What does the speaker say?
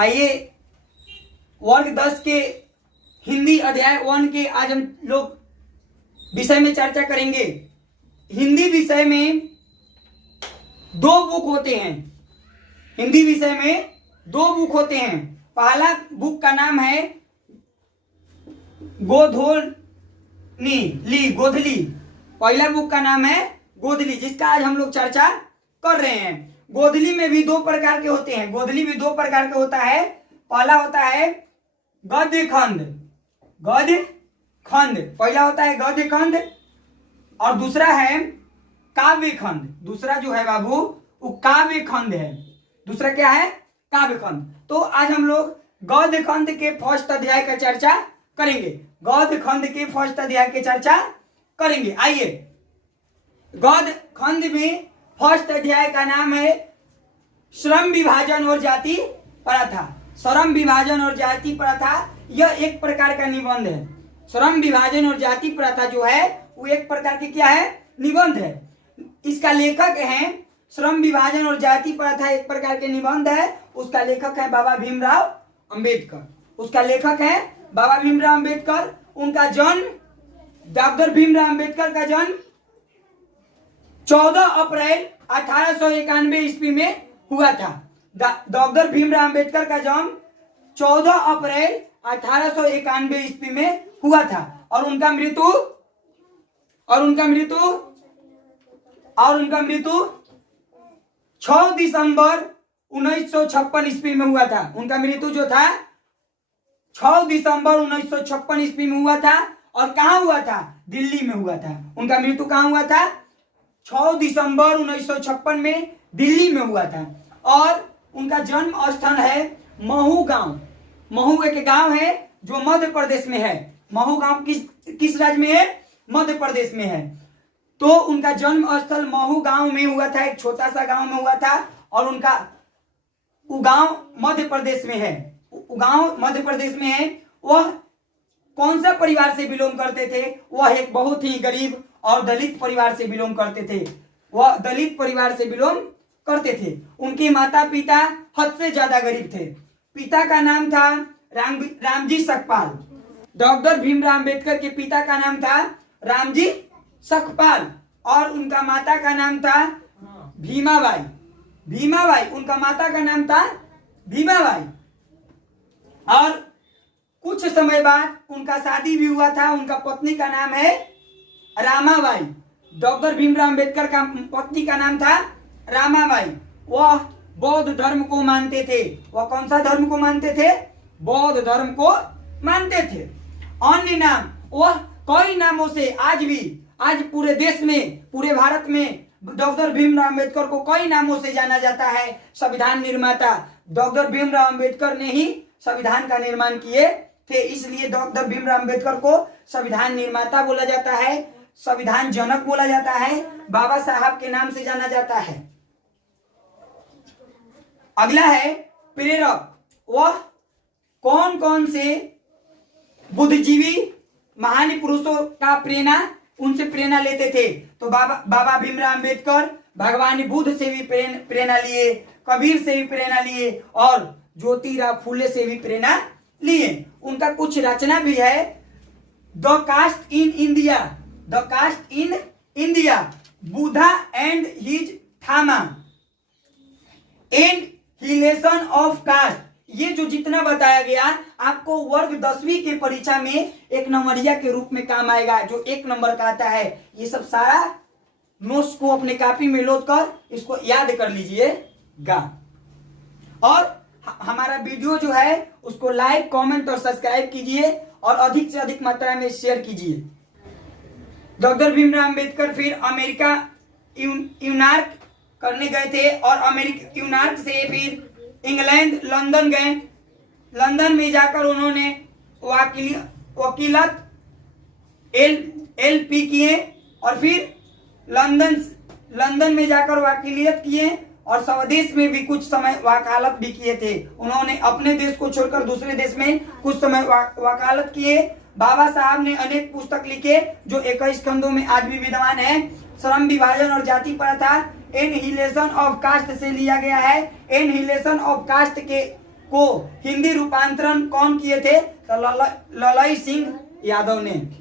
आइए वर्ग 10 के हिंदी अध्याय 1 के आज हम लोग विषय में चर्चा करेंगे। हिंदी विषय में 2 बुक होते हैं। हिंदी विषय में 2 बुक होते हैं। पहला बुक का नाम है गोधली। पहला बुक का नाम है गोधली, जिसका आज हम लोग चर्चा कर रहे हैं। गोधली में भी 2 प्रकार के होते हैं। गोधली भी 2 प्रकार के होता है। पहला होता है गद्य खंड, पहला होता है गद्य खंड और दूसरा है काव्य खंड। दूसरा जो है बाबू वो काव्य खंड है। दूसरा क्या है? काव्य खंड। तो आज हम लोग गद्य खंड के फर्स्ट अध्याय का चर्चा करेंगे। गद्य खंड के फर्स्ट अध्याय की चर्चा करेंगे। आइए, गद्य खंड में फर्स्ट अध्याय का नाम है श्रम विभाजन और जाति प्रथा। श्रम विभाजन और जाति प्रथा यह एक प्रकार का निबंध है। श्रम विभाजन और जाति प्रथा जो है वो एक प्रकार की क्या है? निबंध है। इसका लेखक है श्रम विभाजन और जाति प्रथा एक प्रकार के निबंध है। उसका लेखक है बाबा भीमराव अंबेडकर। उसका लेखक है बाबा भीमराव अंबेडकर। उनका जन्म, डॉक्टर भीमराव अंबेडकर का जन्म 14 अप्रैल 1891 ईस्वी में हुआ था। डॉक्टर भीमराव अंबेडकर का जन्म 14 अप्रैल 1891 ईस्वी में हुआ था और उनका मृत्यु 6 दिसंबर 1956 ईस्वी में हुआ था। उनका मृत्यु जो था 6 दिसंबर 1956 ईस्वी में हुआ था। और कहां हुआ था? दिल्ली में हुआ था। उनका मृत्यु कहां हुआ था? 6 दिसंबर 1956 में दिल्ली में हुआ था। और उनका जन्म स्थल है महू गांव। महू एक गांव है जो मध्य प्रदेश में है। महू गांव किस राज्य में है? मध्य प्रदेश में है। तो उनका जन्म स्थल महू गांव में हुआ था। एक छोटा सा गांव में हुआ था और उनका वो गांव मध्य प्रदेश में है। वो गांव मध्य प्रदेश में है। वह कौन सा परिवार से बिलोंग करते थे? वह एक बहुत ही गरीब और दलित परिवार से बिलोंग करते थे। वह दलित परिवार से बिलोंग करते थे। उनके माता पिता हद से ज्यादा गरीब थे। पिता का नाम था रामजी सकपाल। डॉक्टर भीमराव अंबेडकर के पिता का नाम था रामजी सकपाल और उनका माता का नाम था भीमाबाई। उनका माता का नाम था भीमाबाई। और कुछ समय बाद उनका शादी भी हुआ था। उनका पत्नी का नाम है रामाबाई। डॉक्टर भीमराव अंबेडकर का पत्नी का नाम था रामाबाई। वह बौद्ध धर्म को मानते थे। वह कौन सा धर्म को मानते थे? बौद्ध धर्म को मानते थे। अन्य नाम, वह कई नामों से आज पूरे देश में, पूरे भारत में डॉक्टर भीमराव अंबेडकर को कई नामों से जाना जाता है। संविधान निर्माता डॉक्टर भीमराव अंबेडकर ने ही संविधान का निर्माण किए थे, इसलिए डॉक्टर भीमराव अंबेडकर को संविधान निर्माता बोला जाता है, संविधान जनक बोला जाता है, बाबा साहब के नाम से जाना जाता है। अगला है प्रेरक। वह कौन कौन से बुद्धिजीवी महान पुरुषों का उनसे प्रेरणा लेते थे? तो बाबा भीमराव अंबेडकर भगवान बुद्ध से भी प्रेरणा लिए, कबीर से भी प्रेरणा लिए और ज्योतिराव फुले से भी प्रेरणा लिए। उनका कुछ रचना भी है। The caste in India, Buddha and his Dhamma, annihilation of caste. ये जो जितना बताया गया आपको वर्ग 10वीं के परीक्षा में 1 नंबरिया के रूप में काम आएगा, जो 1 नंबर का आता है। ये सब सारा नोट्स को अपने कॉपी में लोड कर इसको याद कर लीजिएगा। और हमारा वीडियो जो है उसको लाइक, कमेंट और सब्सक्राइब कीजिए और अधिक से अधिक मात्रा में शेयर कीजिए। डॉक्टर भीमराव अंबेडकर फिर अमेरिका यूनार्क करने गए थे और अमेरिका यूनार्क से फिर इंग्लैंड, लंदन गए। लंदन में जाकर उन्होंने वकीलत LLP किए और फिर लंदन में जाकर वकीलियत किए और स्वदेश में भी कुछ समय वकालत भी किए थे। उन्होंने अपने देश को छोड़कर दूसरे देश में कुछ समय वकालत किए। बाबा साहब ने अनेक पुस्तक लिखे जो 21 खंडों में आज भी विद्यमान है। श्रम विभाजन और जाति प्रथा एनहिलेशन ऑफ कास्ट से लिया गया है। एनहिलेशन ऑफ कास्ट के को हिंदी रूपांतरण कौन किए थे? तो ललाई सिंह यादव ने।